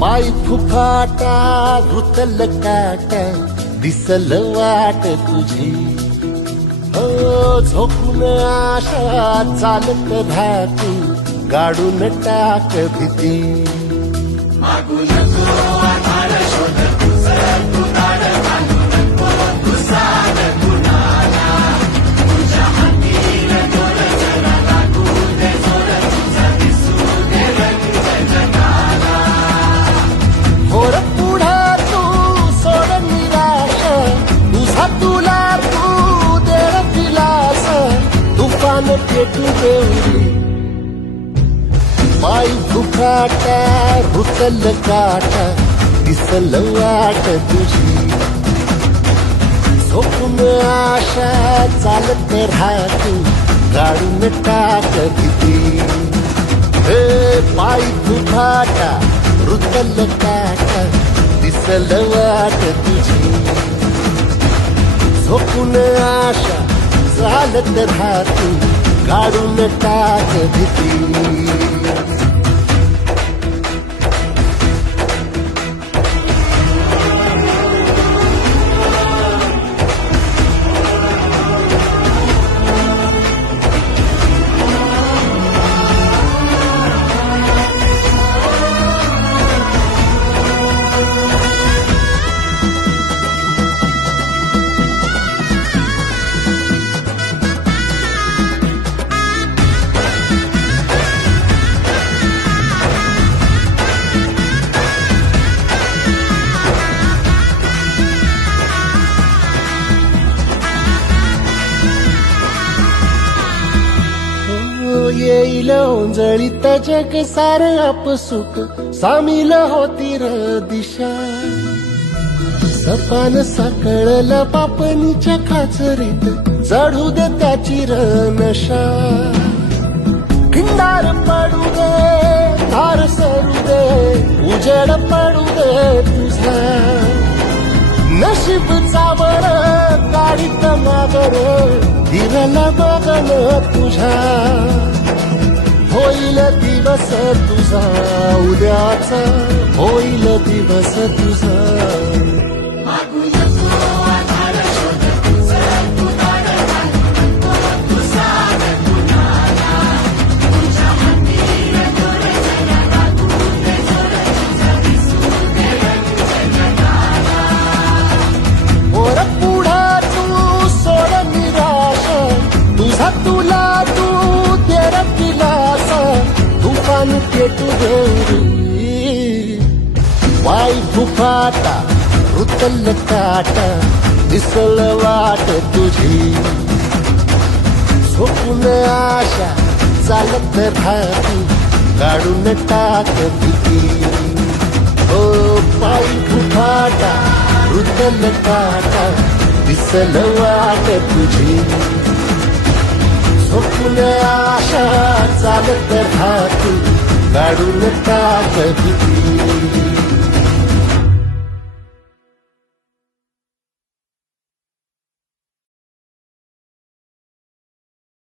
पाय फुफाटा रुतल काटा दिसल वाट तुझी हो झोपून आशा चालत धातू गाडून टाक भीती मागू नको आधार शोध तुझं तू दाड घालू नको तुझा गुणाला तुझ्या हातीन दोर जरा लागू दे जोर तुझा दिसू दे रंग जगाला होर पुढा तू सोड निराश तुझा तुला तू दे दिलास तुफान पेटू देऊरी पाय फुफाटा रुतल काटा दिसल वाट तुझी झोपून आशा चालत राहतू गाडून टाक भीती हे पाय फुफाटा रुतल काटा दिसल वाट तुझी झोपून आशा चालत राहतू गाडून टाक भीती येईल ओंजळीत जग सार आपसुक सामील होती र दिशा सपान साकळल पापणीच्या खाचरीत चढू दे त्याची र नशा खिंडार पडू दे धार सरू दे उजेड पडू दे तुझा नशीब चावर गाडीत मागर दिवला बघन तुझ्या होईल दिवस तुझा उद्याचा होईल दिवस तुझा मागू नको आधार शोध तुझं तू दाड घालू नको तुझा गुणाला तुझ्या हातीन दोर जरा लागू दे जोर तुझा दिसू दे रंग जगाला वर पुढा तू सोड निराश तुझा तुला तू देर दिलास तुफान पेटू देऊरी पाय फुफाटा रुतल काटा दिसल वाट तुझी झोपून आशा चालत राहतू गाडून टाक भीती ओ पाय फुफाटा रुतल काटा दिसल वाट तुझी झोपून आशा चालत राहतू गाडून टाक भीती